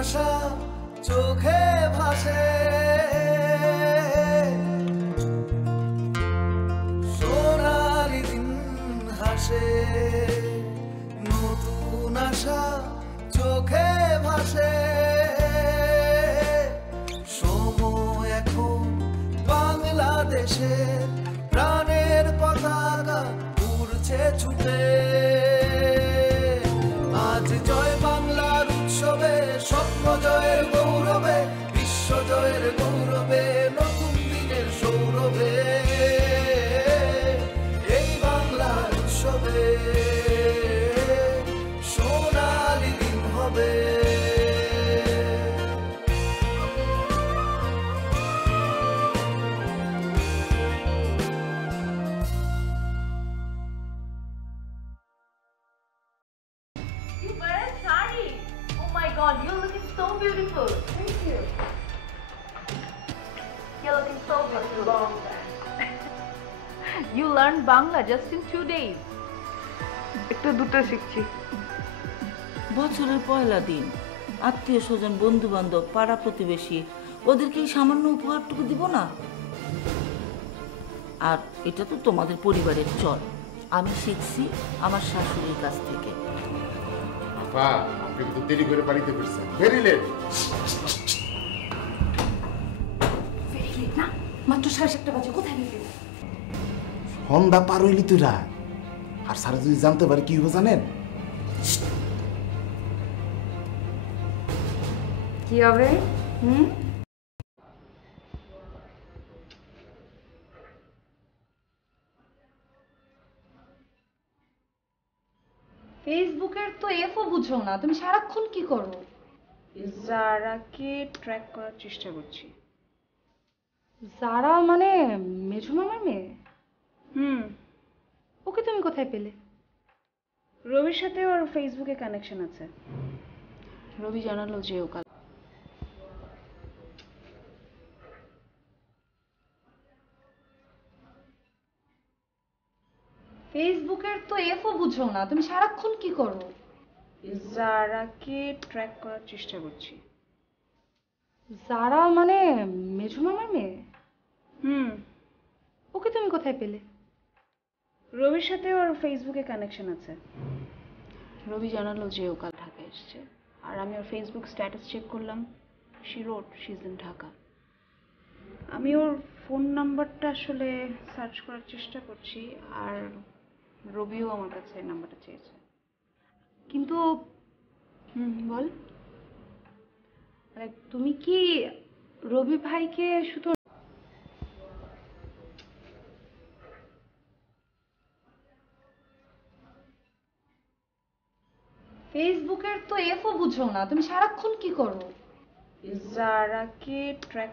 আশা চোখে ভাসে, সোনালি দিন হাসে, নতুন আশা চোখে ভাসে। সময় এখন বাংলাদেশের প্রাণের পতাকা উড়ছে ছুটে। আজ জয় বাংলার উৎসবে, স্বপ্ন জয়ের গৌরবে, বিশ্ব জয়ের গৌরবে, নতুন দিনের সৌরভে, এই বাংলার উৎসবে সোনালি দিন হবে। You're looking so beautiful. Thank you. You're looking so beautiful. You learned Bangla just in 2 days. একটু দুটো শিখছি। বছরের পয়লা দিন, আত্মীয় স্বজন, বন্ধু বান্ধব, পাড়া প্রতিবেশী, ওদেরকে এই সামান্য উপহারটুকু দিব না? আর এটা তো তোমাদের পরিবারের চল, আমি শিখছি আমার শাশুড়ির কাছ থেকে। আপা, আপনি তো দেরি করে বাড়িতে ফিরছেন, ভেরি লেট। না, মাত্র 7:30 বাজে, কোথায় গেলি? সন্ধ্যা পার হইলি তুই রাত, আর স্যার যদি জানতে পারে কি হবে জানেন? কি হবে? ফেসবুকের তো এফও বুঝো না, তুমি সারাক্ষণ কি করো? যারাকে ট্র্যাক করার চেষ্টা করছি। যারা মানে মেজু মামার মেয়ে? ওকে তুমি কোথায় পেলে? রবির সাথে ওর ফেসবুকে কানেকশন আছে। রবি জানালো যে ও কাল ফেসবুকের তো এফও বুঝো না, তুমি সারাক্ষণ কি করো? যারাকে ট্র্যাক করার চেষ্টা করছি। যারা মানে মেজু মামার মেয়ে? ওকে তুমি কোথায় পেলে? রবির সাথে ওর ফেসবুকে কানেকশন আছে। রবি জানালো যে ও কাল ঢাকা এসছে, আর আমি ওর ফেসবুক স্ট্যাটাস চেক করলাম, she wrote she is in Dhaka. আমি ওর ফোন নাম্বারটা আসলে সার্চ করার চেষ্টা করছি, আর রবিও আমার কাছে নাম্বারটা চেয়েছে। কিন্তু বল। তুমি কি রবি ভাইকে শুধু ফেসবুকের তো এফও বুঝো না, তুমি সারাক্ষণ কি করো? যারাকে ট্র্যাক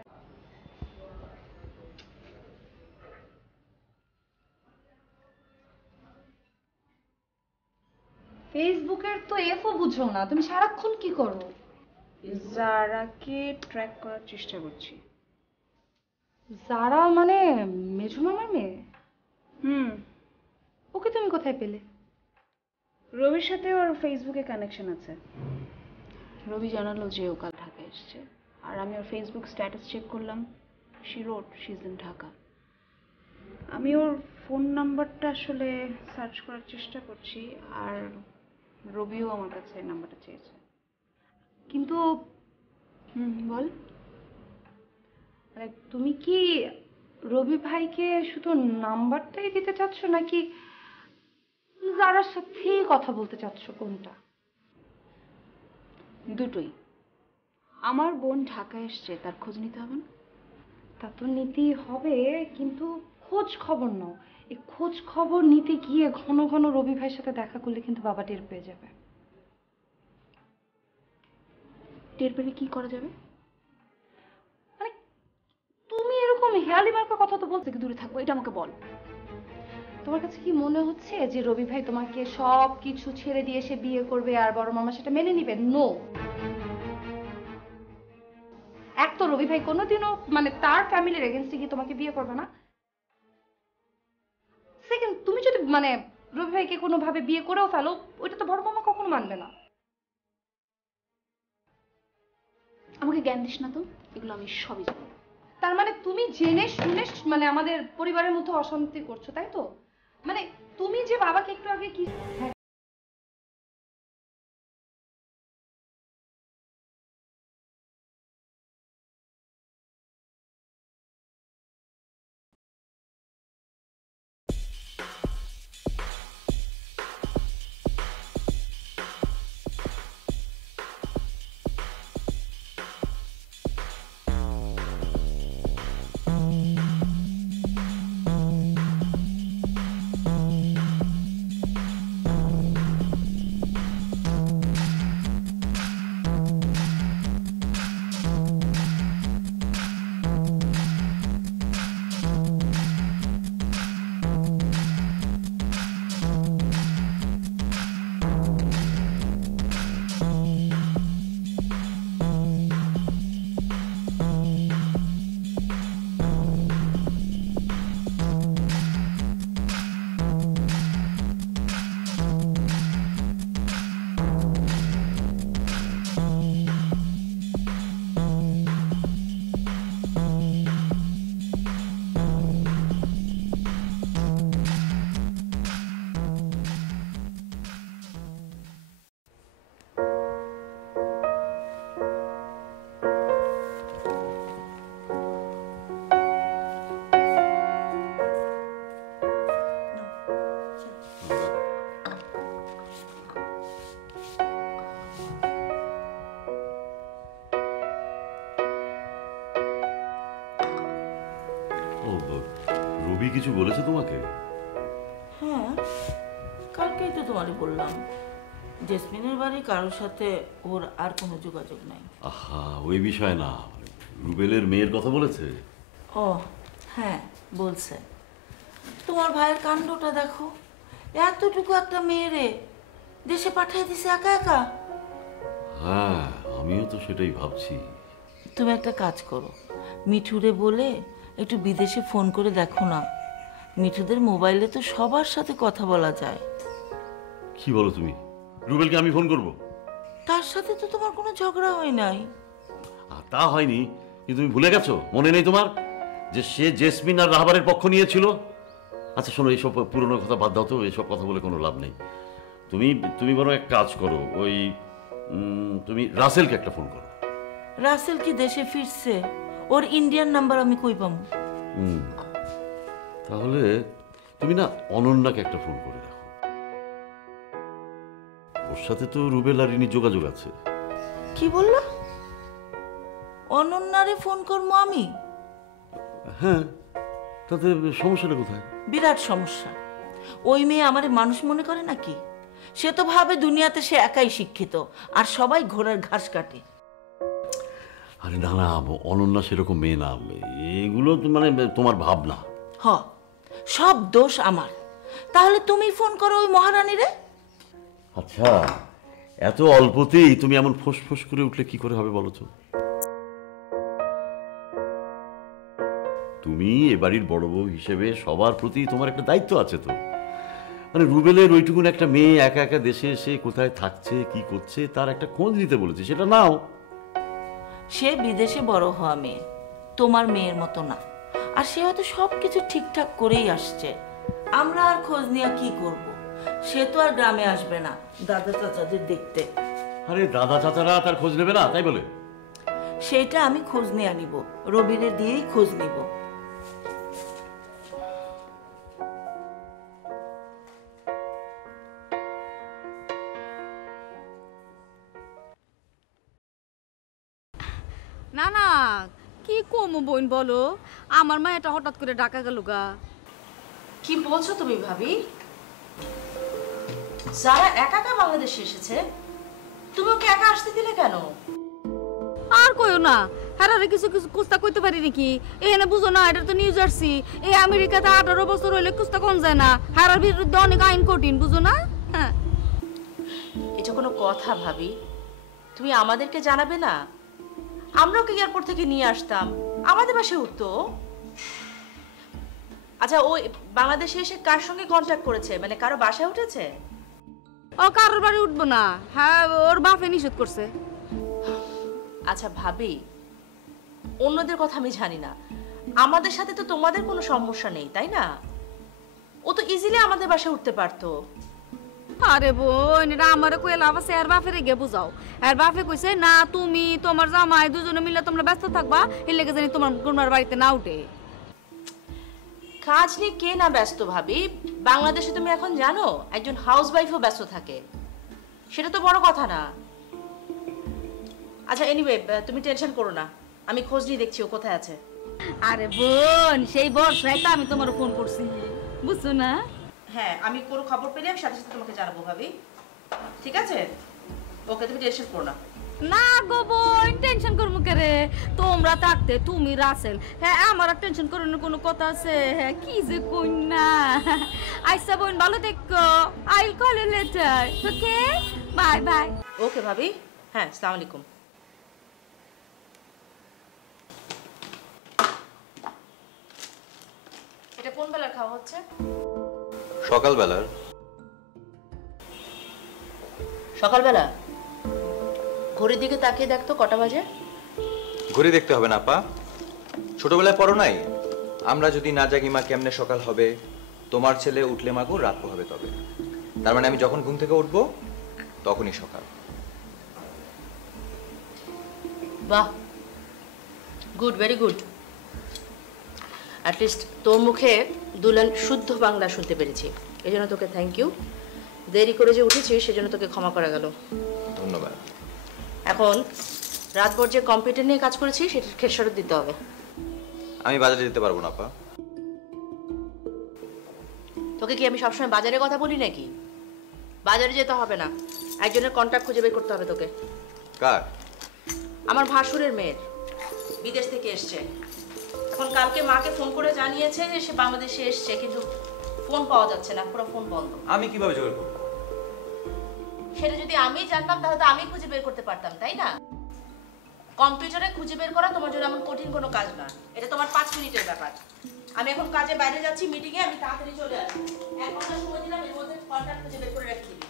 ফেসবুকের তো এফও বুঝো না, তুমি সারাক্ষণ কি করো? যারাকে ট্র্যাক করার চেষ্টা করছি। যারা মানে মেজু মামার মেয়ে? ওকে তুমি কোথায় পেলে? রবির সাথে ওর ফেসবুকে কানেকশন আছে। রবি জানালো যে ও কাল ঢাকা এসছে, আর আমি ওর ফেসবুক স্ট্যাটাস চেক করলাম, she wrote she is in Dhaka. আমি ওর ফোন নাম্বারটা আসলে সার্চ করার চেষ্টা করছি, আর রবিও আমার কাছে নাম্বারটা চেয়েছে। কিন্তু বল। তুমি কি রবি ভাইকে শুধু নাম্বারটাই দিতে চাচ্ছ, নাকি যারার সাথে কথা বলতে চাচ্ছ? কোনটা? দুটোই। আমার বোন ঢাকা এসছে, তার খোঁজ নিতে হবে না? তা তো নিতেই হবে, কিন্তু খোঁজ খবর নাও। এই খোঁজ খবর নিতে গিয়ে ঘন ঘন রবি ভাইয়ের সাথে দেখা করলে কিন্তু বাবা টের পেয়ে যাবে। টের পেলে কি করা যাবে? মানে তুমি এরকম হেয়ালি মার্কা কথা তো বলতে দূরে থাকবো, এটা আমাকে বল। তোমার কাছে কি মনে হচ্ছে যে রবি ভাই তোমাকে সব কিছু ছেড়ে দিয়ে সে বিয়ে করবে আর বড় মামা সেটা মেনে নিবে? নো। এক তো রবি ভাই কোনোদিনও মানে তার ফ্যামিলির এগেইনস্টে গিয়ে তোমাকে বিয়ে করবে না। সেকেন্ড, তুমি যদি মানে রবি ভাইকে কোনোভাবে বিয়ে করেও ফেলো, ওইটা তো বড় মামা কখনো মানবে না। আমাকে জ্ঞান দিস না তো, এগুলো আমি সবই জানি। তার মানে তুমি জেনে শুনে মানে আমাদের পরিবারের মধ্যে অশান্তি করছো, তাই তো? মানে তুমি যে বাবাকে একটু আগে কি রবি কিছু বলেছে তোমাকে? হ্যাঁ, কালকেই তো তোমারে বললাম জেসমিনের বাড়ি কারোর সাথে ওর আর কোনো যোগাযোগ নাই। আহা, ওই বিষয় না, রুবেলের মেয়ের কথা বলেছে। ও হ্যাঁ বলছে। তোমার ভাইয়ের কাণ্ডটা দেখো, এতটুকু একটা মেয়েরে দেশে পাঠিয়ে দিছে একা একা। হ্যাঁ, আমিও তো সেটাই ভাবছি। তুমি একটা কাজ করো, মিঠুরে বলে একটু বিদেশে ফোন করে দেখো না। মিঠুদের মোবাইলে তো সবার সাথে কথা বলা যায়। কি বলো তুমি? রুবেলকে আমি ফোন করব? তার সাথে তো তোমার কোনো ঝগড়া হয় নাই। তা হয়নি, কিন্তু তুমি ভুলে গেছো, মনে নেই তোমার যে সে জেসমিন আর রাহাবারের পক্ষ নিয়েছিল? আচ্ছা শোনো, এইসব পুরনো কথা বাদ দাও তো, এইসব কথা বলে কোনো লাভ নেই। তুমি বরং এক কাজ করো, ওই তুমি রাসেলকে একটা ফোন করো। রাসেল কি দেশে ফিরছে? ওর ইন্ডিয়ান নাম্বার আমি কই পাবো? তাহলে তুমি না অনন্যাকে একটা ফোন করে রাখো, ওর সাথে তো রুবেল আর ইনি যোগাযোগ আছে। কি বললা? অনন্যারে ফোন করবো আমি? হ্যাঁ, তাতে সমস্যাটা কোথায়? বিরাট সমস্যা। ওই মেয়ে আমারে মানুষ মনে করে নাকি? সে তো ভাবে দুনিয়াতে সে একাই শিক্ষিত আর সবাই ঘোড়ার ঘাস কাটে। আরে না না, অনন্যা সেরকম মেয়ে না, এগুলো তো মানে তোমার ভাবনা। সব দোষ আমার। তাহলে তুমি ফোন করো ওই মহারানীরে। আচ্ছা, এত অল্পতেই তুমি এমন ফোঁস করে উঠলে কি করে হবে বলো তো? তুমি এ বাড়ির বড় বউ হিসেবে সবার প্রতি তোমার একটা দায়িত্ব আছে তো। মানে রুবেলের ওইটুকুন একটা মেয়ে একা একা দেশে এসে কোথায় থাকছে কি করছে তার একটা খোঁজ নিতে বলেছে, সেটা নাও। সে বিদেশে বড় হওয়া মেয়ে, তোমার মেয়ের মতো না। আর সে হয়তো সবকিছু ঠিকঠাক করেই আসছে। আমরা আর খোঁজ নিয়ে কি করব? সে তো আর গ্রামে আসবে না দাদা চাচাদের দেখতে। আরে দাদা চাচারা তার খোঁজ নেবে না তাই বলে? সেটা আমি খোঁজ নিয়ে নিব, রবিরে দিয়েই খোঁজ নিব। না না, কি কমো বোন বলো, আমার মা এটা হঠাৎ করে ডাকা গেল গা। কি বলছো তুমি ভাবি? যারা একা একা বাংলাদেশে এসেছে, তুমি ওকে একা আসতে দিলে কেন? আর কইও না, হারারে কিছু কিছু কুস্তা কইতে পারি নাকি? এখানে বুঝো না, এটা তো নিউ জার্সি। এই আমেরিকাতে 18 বছর হইলে কুস্তা কম যায় না। হারার বিরুদ্ধে অনেক আইন কঠিন, বুঝো না? হ্যাঁ, এটা কোনো কথা ভাবি? তুমি আমাদেরকে জানাবে না? আমরা ওকে এয়ারপোর্ট থেকে নিয়ে আসতাম, আমাদের বাসায় উঠতো। আচ্ছা, ও বাংলাদেশে এসে কার সঙ্গে কন্ট্যাক্ট করেছে? মানে কারো বাসায় উঠেছে? ও কারোর বাড়ি উঠবো না, হ্যাঁ ওর বাপে নিষেধ করছে। আচ্ছা ভাবি, অন্যদের কথা আমি জানি না, আমাদের সাথে তো তোমাদের কোনো সমস্যা নেই তাই না? ও তো ইজিলি আমাদের বাসায় উঠতে পারতো। আরে বোন, এটা আমার কই লাভ আছে? এর বাপের গিয়ে বুঝাও। এর বাপে কইছে না তুমি তোমার জামাই দুজনে মিলে তোমরা ব্যস্ত থাকবা, এর লেগে জানি তোমার বাড়িতে না উঠে। কাজ নিয়ে কে না ব্যস্ত ভাবি? বাংলাদেশে তুমি এখন জানো একজন হাউসওয়াইফও ব্যস্ত থাকে, সেটা তো বড় কথা না। আচ্ছা এনিওয়ে, তুমি টেনশন করো না, আমি খোঁজ নিয়ে দেখছি ও কোথায় আছে। আরে বোন, সেই বর্ষায় তো আমি তোমার ফোন করছি, বুঝছো না? হ্যাঁ, আমি কোনো খবর পেলে আমি সাথে সাথে তোমাকে জানাবো ভাবি, ঠিক আছে? ওকে, তুমি টেনশন করো না। না গো বোন, টেনশন করবো কে রে? তোমরা থাকতে তুমি রাসেল, হ্যাঁ আমার আর টেনশন করার কোনো কথা আছে? হ্যাঁ কি যে কই না। আচ্ছা বোন, ভালো থেকো, I will call you later, okay? Bye bye. Okay ভাবি, হ্যাঁ, আসসালামু আলাইকুম। এটা কোন বেলার খাওয়া হচ্ছে? সকালবেলার। সকালবেলা? ঘড়ির দিকে তাকিয়ে দেখতো কটা বাজে। ঘড়ি দেখতে হবে না আপা, ছোটবেলায় পড়ো নাই, আমরা যদি না জাগি মা কেমনে সকাল হবে, তোমার ছেলে উঠলে মাগো রাত পোহাবে তবে। তার মানে আমি যখন ঘুম থেকে উঠবো তখনই সকাল। বাহ, গুড, ভেরি গুড। অ্যাটলিস্ট তোর মুখে দুলান শুদ্ধ বাংলা শুনতে পেরেছি, এই জন্য তোকে থ্যাংক ইউ। দেরি করে যে উঠেছিস সেজন্য তোকে ক্ষমা করা গেল। ধন্যবাদ। এখন রাতভর যে কম্পিউটার নিয়ে কাজ করেছিস সেটার খেসারত দিতে হবে। আমি বাজারে যেতে পারবো না আপা। তোকে কি আমি সবসময় বাজারের কথা বলি নাকি? বাজারে যেতে হবে না, একজনের কন্ট্যাক্ট খুঁজে বের করতে হবে তোকে। কার? আমার ভাসুরের মেয়ের, বিদেশ থেকে এসছে। এখন কালকে মাকে ফোন করে জানিয়েছে যে সে বাংলাদেশে এসছে, কিন্তু ফোন পাওয়া যাচ্ছে না, পুরো ফোন বন্ধ। আমি কিভাবে জোগাড় করবো? সেটা যদি আমি জানতাম তাহলে তো আমি খুঁজে বের করতে পারতাম, তাই না? কম্পিউটারে খুঁজে বের করা তোমার জন্য এমন কঠিন কোনো কাজ না, এটা তোমার 5 মিনিটের ব্যাপার। আমি এখন কাজে বাইরে যাচ্ছি, মিটিংয়ে, আমি তাড়াতাড়ি চলে আসবো। 1 ঘন্টা সময় দিলাম, এর মধ্যে কন্ট্যাক্ট খুঁজে বের করে রেখে দিবি।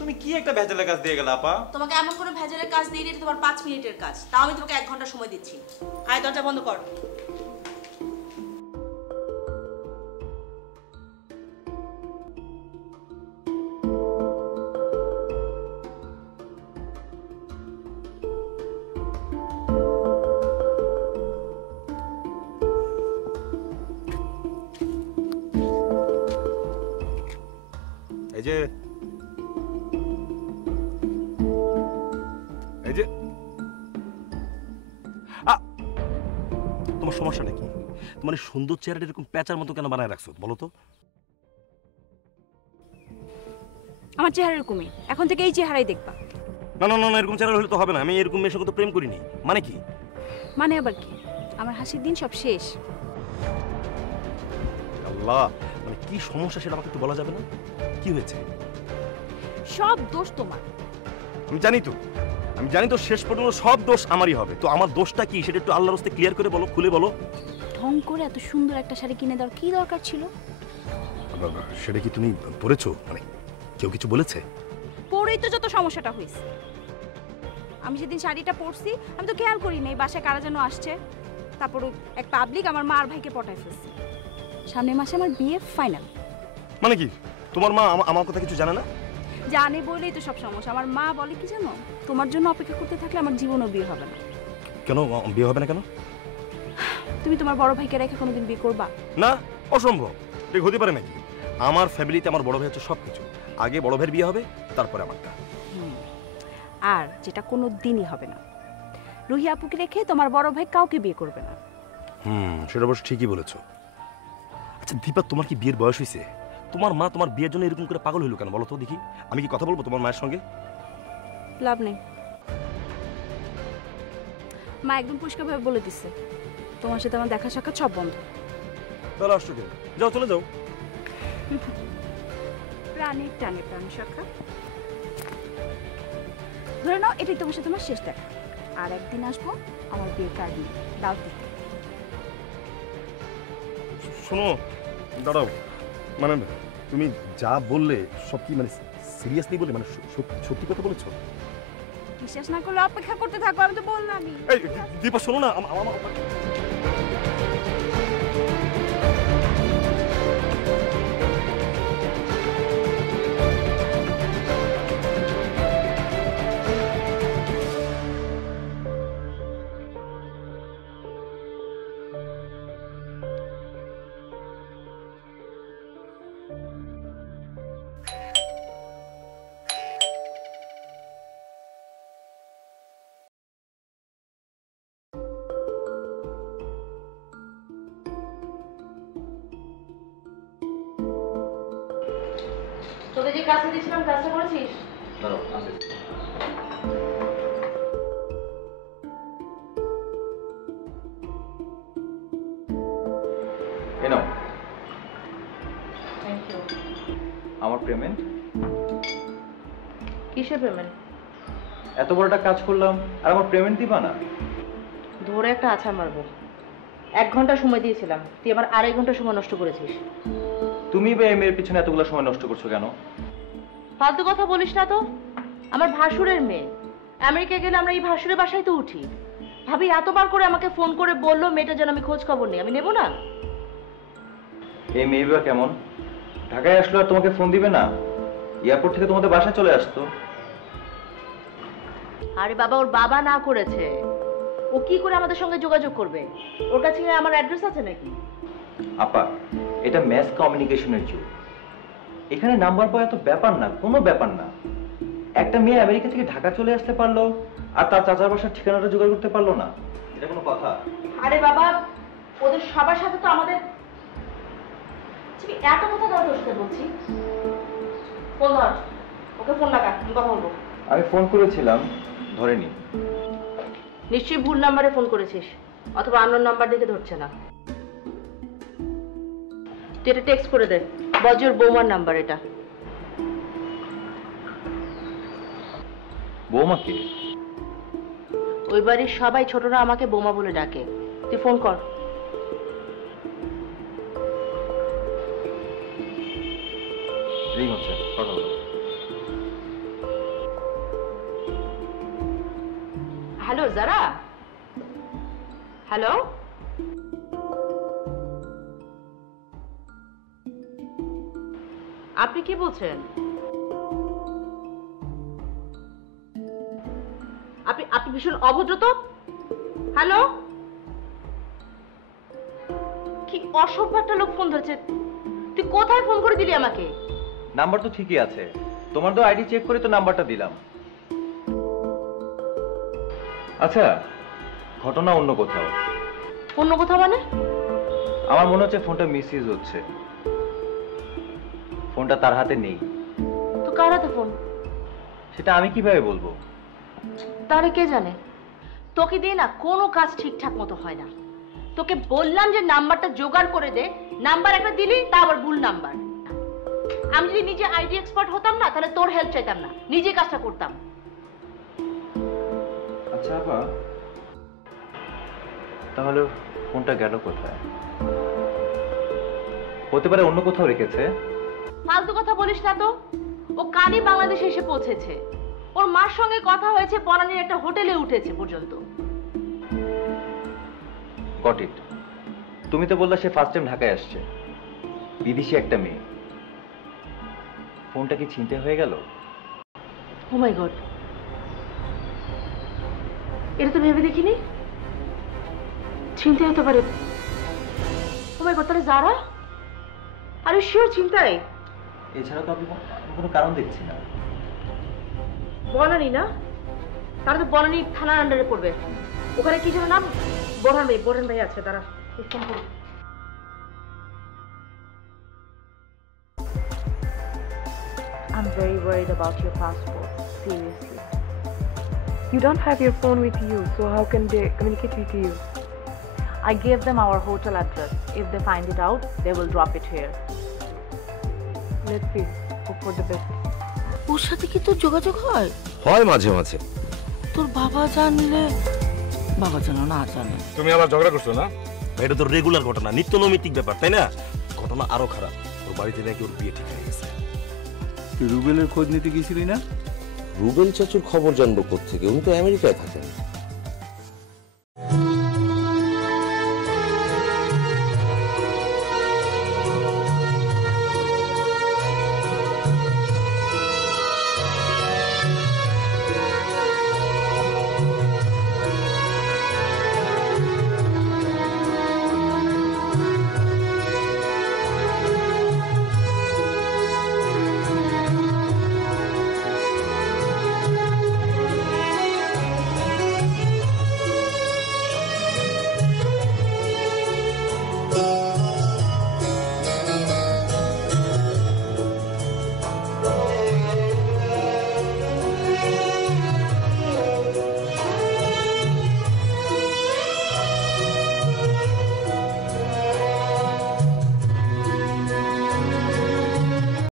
তুমি কি একটা ভেজালের কাজ দিয়ে গেলে আপা? তোমাকে এমন কোনো ভেজালের কাজ দিই, এটা তোমার 5 মিনিটের কাজ, তাও আমি তোমাকে 1 ঘন্টা সময় দিচ্ছি। আয়, দরজা বন্ধ কর। এই যে তোমার সমস্যাটা কি? তোমার এই সুন্দর চেহারাটা এরকম প্যাঁচার মতো কেন বানায় রাখছো বলো তো? আমার চেহারা এরকমই, এখন থেকে এই চেহারাই দেখবা। না না না, এরকম চেহারা হলে তো হবে না। আমি এরকম মেয়ের সঙ্গে তো প্রেম করিনি। মানে কি? মানে আবার কি? আমার হাসির দিন সব শেষ। আল্লাহ, মানে কি সমস্যা সেটা আমাকে একটু বলা যাবে না? কি হয়েছে? সব দোষ তোমার। আমি জানি তো শেষ পর্যন্ত সব দোষ আমারই হবে। তো আমার দোষটা কি সেটা একটু আল্লাহর রাস্তায় ক্লিয়ার করে বলো, খুলে বলো। ঢং করে এত সুন্দর একটা শাড়ি কিনে দেওয়ার কি দরকার ছিল? সেটা কি তুমি পরেছো? মানে কেউ কিছু বলেছে? পরেই তো যত সমস্যাটা হয়েছে। আমি সেদিন শাড়িটা পরছি, আমি তো খেয়াল করি নাই বাসায় কারা যেন আসছে। তারপর এক পাবলিক আমার মা আর ভাইকে পটায় ফেলছে। সামনের মাসে আমার বিয়ে ফাইনাল। মানে কি তোমার মা আমার কথা কিছু জানে না? জানে বলেই তো সব সমস্যা। আমার মা বলে কি জানো, তোমার জন্য অপেক্ষা করতে থাকলে আমার জীবনও বিয়ে হবে না। কেন বিয়ে হবে না কেন? তুমি তোমার বড় ভাইকে রেখে কোনোদিন বিয়ে করবা না? অসম্ভব, এটা হতে পারে নাকি? আমার ফ্যামিলিতে আমার বড় ভাই হচ্ছে সবকিছু। আগে বড় ভাইয়ের বিয়ে হবে, তারপরে আমারটা। আর যেটা কোনো দিনই হবে না, রুহি আপুকে রেখে তোমার বড় ভাই কাউকে বিয়ে করবে না। সেটা অবশ্য ঠিকই বলেছো। আচ্ছা দীপা, তোমার কি বিয়ের বয়স হয়েছে? তোমার মা তোমার বিয়ের জন্য এরকম করে পাগল হইলো কেন বলো তো দেখি? আমি কি কথা বলবো তোমার মায়ের সঙ্গে? লাভ নেই। মা একদম পরিষ্কারভাবে বলে দিচ্ছে তোমার সাথে আমার দেখা সাক্ষাৎ সব বন্ধ। তাহলে আসছো কেন? যাও, চলে যাও। প্রাণের টানে প্রাণ সাক্ষাৎ ধরে নাও, এটাই তোমার সাথে আমার শেষ দেখা। আর একদিন আসবো আমার বিয়ের কার্ড নিয়ে দাও দিতে। শোনো, দাঁড়াও, মানে তুমি যা বললে সব কি মানে সিরিয়াসলি বলে, মানে সত্যি কথা বলেছো? বিশ্বাস না করলে অপেক্ষা করতে থাকো, আমি তো বললামই। এই দীপা শোনো না, তোকে যে কাজটা দিয়েছিলাম কাজটা করেছিস? Thank you. আমার পেমেন্ট। কিসের পেমেন্ট? এত বড় একটা কাজ করলাম আর আমার পেমেন্ট দিবা না? ধরে একটা আছাড় মারবো। 1 ঘন্টা সময় দিয়েছিলাম, তুই আবার 2.5 ঘন্টা সময় নষ্ট করেছিস। তুমি বা এই মেয়ের পিছনে এতগুলো সময় নষ্ট করছো কেন? ফালতু কথা বলিস না তো। আমার ভাসুরের মেয়ে, আমেরিকা গেলে আমরা এই ভাসুরের বাসায় তো উঠি। ভাবি এতবার করে আমাকে ফোন করে বললো মেয়েটা যেন আমি খোঁজ খবর নেই, আমি নেব না? এই মেয়ে বা কেমন? ঢাকায় আসলো আর তোমাকে ফোন দিবে না? এয়ারপোর্ট থেকে তোমাদের বাসায় চলে আসতো। আরে বাবা, ওর বাবা না করেছে, ও কি করে আমাদের সঙ্গে যোগাযোগ করবে? ওর কাছে আমার অ্যাড্রেস আছে নাকি? আপা, এটা ম্যাস কমিউনিকেশনের যুগ। এখানে নাম্বার পাওয়া তো ব্যাপার না, কোনো ব্যাপার না। একটা মেয়ে আমেরিকা থেকে ঢাকা চলে আসতে পারলো আর তার চাচার বাসার ঠিকানাটা জোগাড় করতে পারলো না, এটা কোনো কথা? আরে বাবা, ওদের সবার সাথে তো আমাদের এত কথা দরকার বলছি। ফোন ধর, ওকে ফোন লাগা, আমি কথা বলবো। আমি ফোন করেছিলাম, ধরেনি। নিশ্চয়ই ভুল নাম্বারে ফোন করেছিস, অথবা আননোন নাম্বার দেখে ধরছে না। তুই এটা টেক্সট করে দে, বজর বৌমার নাম্বার এটা। বৌমা কে? ওই বাড়ির সবাই ছোটরা আমাকে বৌমা বলে ডাকে। তুই ফোন কর। রিং হচ্ছে, কথা বলো। হ্যালো যারা, হ্যালো। আপনি কি বলছেন? আপনি ভীষণ অভদ্র তো। হ্যালো, কি অসভ্য একটা লোক ফোন ধরেছে। তুই কোথায় ফোন করে দিলি আমাকে? নাম্বার তো ঠিকই আছে, তোমার তো আইডি চেক করে তো নাম্বারটা দিলাম। আচ্ছা, ঘটনা অন্য কোথাও। অন্য কোথাও মানে? আমার মনে হচ্ছে ফোনটা মিসইউজ হচ্ছে। ফোনটা তার হাতে নেই। তো কার হাতে ফোন? সেটা আমি কিভাবে বলবো? তাহলে কে জানে? তোকে দিয়ে না কোনো কাজ ঠিকঠাক মতো হয় না। তোকে বললাম যে নাম্বারটা জোগাড় করে দে, নাম্বার একটা দিলি তা আবার ভুল নাম্বার। আমি যদি নিজে আইডি এক্সপার্ট হতাম না, তাহলে তোর হেল্প চাইতাম না, নিজে কাজটা করতাম। আচ্ছা আপা, তাহলে ফোনটা গেল কোথায়? হতে পারে অন্য কোথাও রেখেছে। ফালতু কথা বলিস না তো। ও কালই বাংলাদেশে এসে পৌঁছেছে। ওর মার সঙ্গে কথা হয়েছে, বনানীর একটা হোটেলে উঠেছে পর্যন্ত। Got it. তুমি তো বললা সে ফার্স্ট টাইম ঢাকায় আসছে, বিদেশি একটা মেয়ে। ফোনটা কি ছিনতে হয়ে গেল? ও মাই গড, এটা তো ভেবে দেখিনি। ছিনতে হতে পারে। ও মাই গড, তাহলে যারা? আর শিওর ছিনতাই? এছাড়া তো আমি কোনো কারণ দেখছি না। বনানী না? তারা তো বনানী থানার আন্ডারে পড়বে। ওখানে কি যেন নাম? বোরহান ভাই আছে, তারা ফোন করুন। I'm very worried about your passport, seriously. You don't have your phone with you, so how can they communicate with you? I gave them our hotel address. If they find it out, they will drop it here. Let's see. Hope for the best. ওর সাথে কি তোর যোগাযোগ হয়? হয় মাঝে মাঝে। তোর বাবা জানলে? বাবা জানো না জানে। তুমি আবার ঝগড়া করছো না? এটা তো রেগুলার ঘটনা, নিত্য নৈমিত্তিক ব্যাপার, তাই না? ঘটনা আরো খারাপ, ওর বাড়িতে নাকি ওর বিয়ে ঠিক হয়ে গেছে। তুই রুবেলের খোঁজ নিতে গেছিলি না? রুবেল চাচুর খবর জানবো কোত্থেকে? উনি তো আমেরিকায় থাকেন।